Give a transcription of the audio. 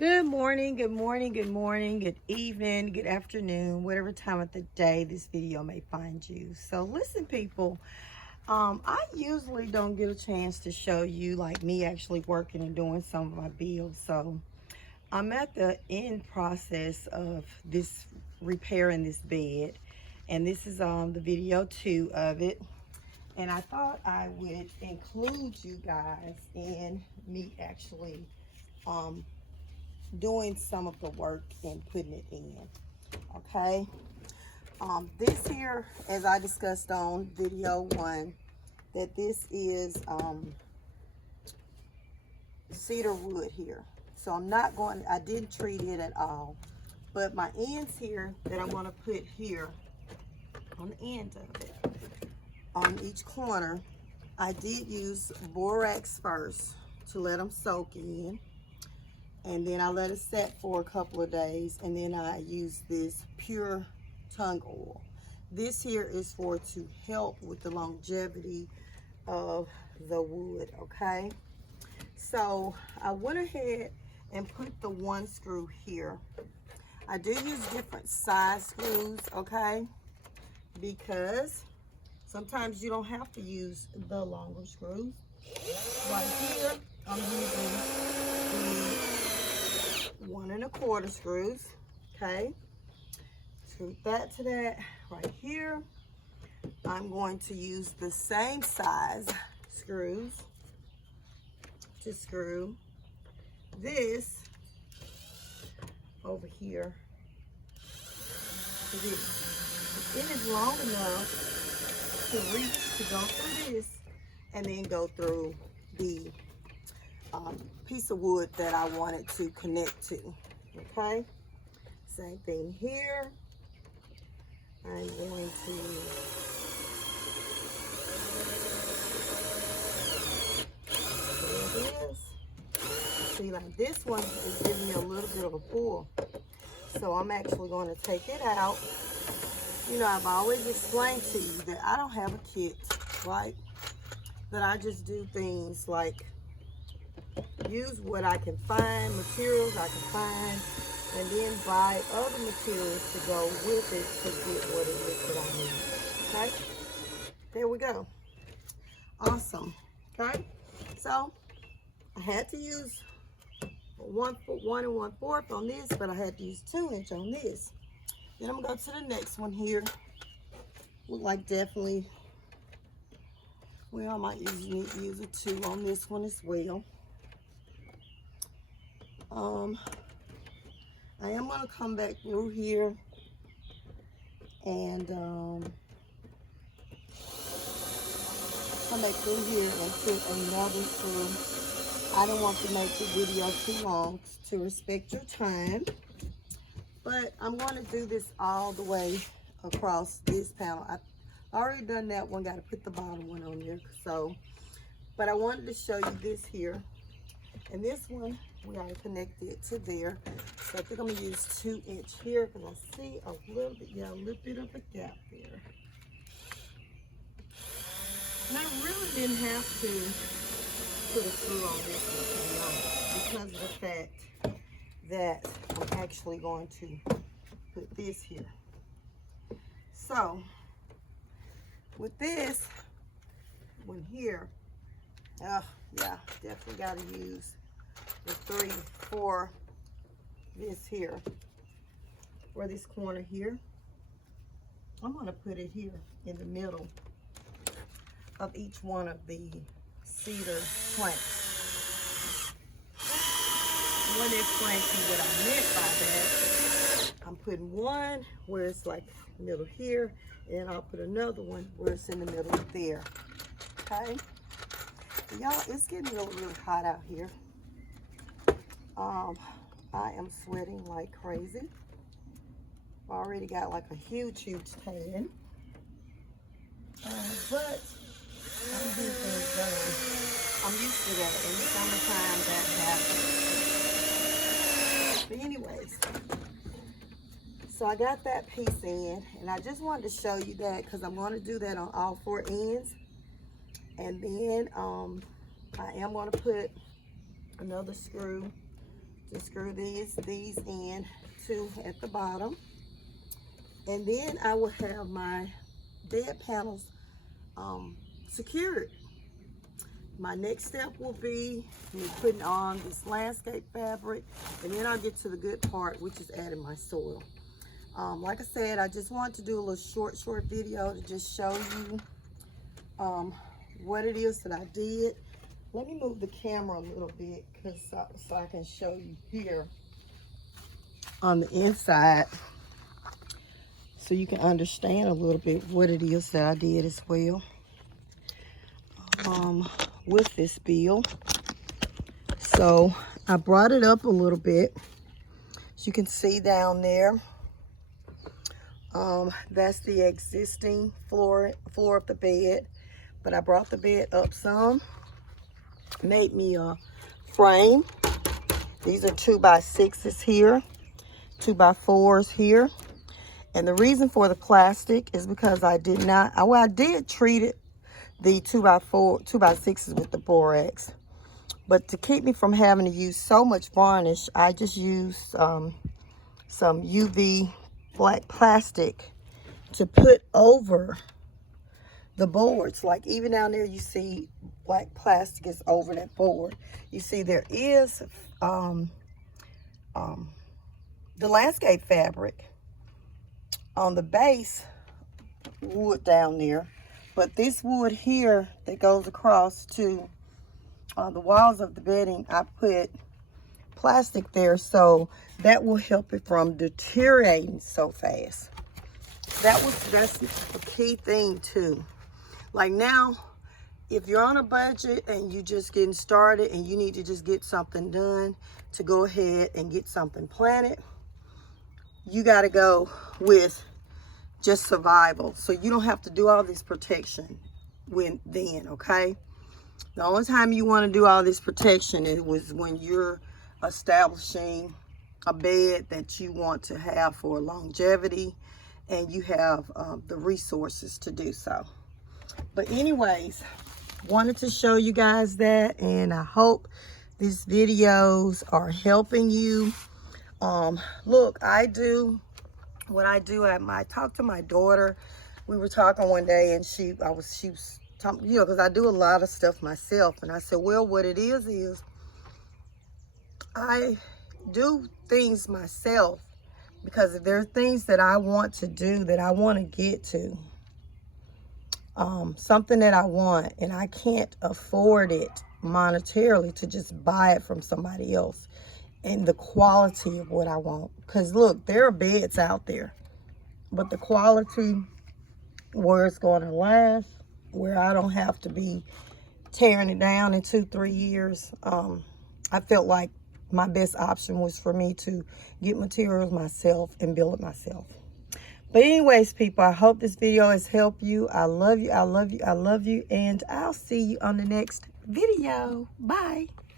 Good morning, good morning, good morning, good evening, good afternoon, whatever time of the day this video may find you. So listen, people, I usually don't get a chance to show you like me actually working and doing some of my builds. So I'm at the end process of this repairing this bed, and this is the video 2 of it. And I thought I would include you guys in me actually um doing some of the work and putting it in. Okay, this here, as I discussed on video 1, that this is cedar wood here. So I didn't treat it at all, but my ends here that I'm going to put here on the end of it, on each corner, I did use borax first to let them soak in, and then I let it set for a couple of days, and then I use this pure tung oil. This here is to help with the longevity of the wood. Okay, so I went ahead and put the 1 screw here. I do use different size screws, okay, because sometimes you don't have to use the longer screws. Right here I'm using the 1 1/4 screws. Okay, screw that to that. Right here I'm going to use the same size screws to screw this over here to this. It is long enough to reach to go through this and then go through the piece of wood that I wanted to connect to. Okay, same thing here. I'm going to do this. See, like this one is giving me a little bit of a pull, so I'm actually going to take it out. You know, I've always explained to you that I don't have a kit, right? That I just do things like use what I can find, materials I can find, and then buy other materials to go with it to get what it is that I need. Okay, there we go. Awesome. Okay, so I had to use 1 1 1/4 on this, but I had to use 2 inch on this. Then I'm gonna go to the next one here. Look like definitely, well, I might use a 2 on this one as well. I am going to come back through here and come back through here and put another screw. I don't want to make the video too long to respect your time, but I'm going to do this all the way across this panel. I've already done that one, got to put the bottom one on there. So, but I wanted to show you this here, and this one we already connected it to there. So I think I'm gonna use 2 inch here because I see a little bit of a gap there. And I really didn't have to put a screw on this one because of the fact that I'm actually going to put this here. So with this one here, yeah, definitely got to use the 3 for this here, for this corner here. I'm going to put it here in the middle of each one of the cedar planks. When explain to you what I meant by that, I'm putting one where it's like middle here, and I'll put another one where it's in the middle there. Okay, y'all, it's getting really hot out here. I am sweating like crazy. I've already got like a huge tan. But I'm getting things done. I'm used to that. In the summertime, that happens. But anyways, so I got that piece in, and I just wanted to show you that because I'm going to do that on all 4 ends. And then I am going to put another screw Just screw these in two at the bottom. And then I will have my bed panels secured. My next step will be me putting on this landscape fabric, and then I'll get to the good part, which is adding my soil. Like I said, I just want to do a little short video to just show you what it is that I did. Let me move the camera a little bit so I can show you here on the inside, so you can understand a little bit what it is that I did as well with this bill. So I brought it up a little bit, as you can see down there. That's the existing floor of the bed, but I brought the bed up some, made me a frame. These are 2x6s here, 2x4s here. And the reason for the plastic is because I did treat it, the 2x6s with the borax. But to keep me from having to use so much varnish, I just used some UV black plastic to put over the boards. Like even down there, you see black plastic is over that board. You see there is the landscape fabric on the base wood down there, but this wood here that goes across to the walls of the bedding, I put plastic there, so that will help it from deteriorating so fast. That's a key thing too. Like now, if you're on a budget and you just getting started and you need to just get something done to go ahead and get something planted, you got to go with just survival, so you don't have to do all this protection then, okay? The only time you want to do all this protection was when you're establishing a bed that you want to have for longevity and you have the resources to do so. But anyways, wanted to show you guys that, and I hope these videos are helping you. Look, I talked to my daughter. We were talking one day, and she was talking, you know, because I do a lot of stuff myself, and I said, well, what it is I do things myself because if there are things that I want to do, that I want to get to, something that I want, and I can't afford it monetarily to just buy it from somebody else, and the quality of what I want. Because look, there are beds out there, but the quality where it's going to last, where I don't have to be tearing it down in 2-3 years, I felt like my best option was for me to get materials myself and build it myself. But anyways, people, I hope this video has helped you. I love you, I love you, I love you, and I'll see you on the next video. Bye.